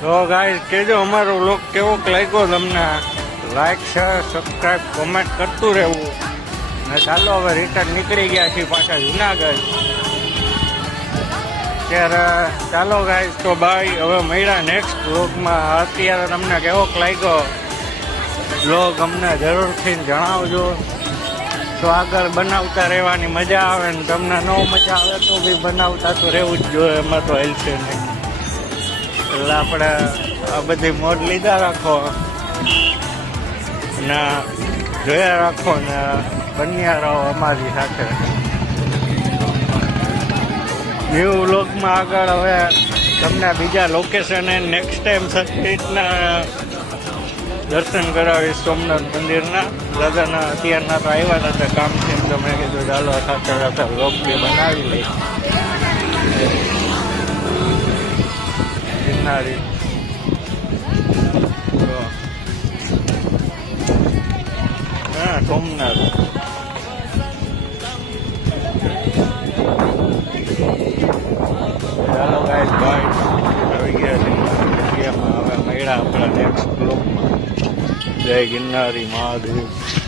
તો ગાઈસ કેજો અમારો વ્લોગ કેવો લાગ્યો તમને, લાઈક શેર સબસ્ક્રાઈબ કોમેન્ટ કરતું રહેવું. ને ચાલો હવે રિટર્ન નીકળી ગયા છીએ પાછા જુનાગઢ. ત્યારે ચાલો ગાઈસ તો બાય. હવે મળ્યા નેક્સ્ટ વ્લોગમાં. અત્યારે તમને કેવો લાગ્યો વ્લોગ અમને જરૂરથી જણાવજો. તો આગળ બનાવતા રહેવાની મજા આવે ને તમને ન મજા આવે તો બી બનાવતા તો રહેવું જ જોઈએ, એમાં તો હેલશે નહીં. એટલે આપણે આ બધી મોજ લીધા રાખો ને જોયા રાખો ને બન્યા રહો અમારી સાથે. ન્યૂ વ્લોગમાં આગળ હવે તમને બીજા લોકેશને નેક્સ્ટ ટાઈમ સચિતના દર્શન કરાવીશ સોમનાથ મંદિરના. દાદાના અત્યારના તો આવ્યા હતા કામ છે, તો મેં કીધું ચાલો સાથે સાથે વ્લોગ બી બનાવી લઈ. ગિરનારી હા સોમનાથ. ચાલો ગાઈસ બાય. આવી ગયા જગ્યામાં હવે મળ્યા આપણા નેક્સ્ટ બ્લોગમાં. જય ગિરનારી મહાદેવ.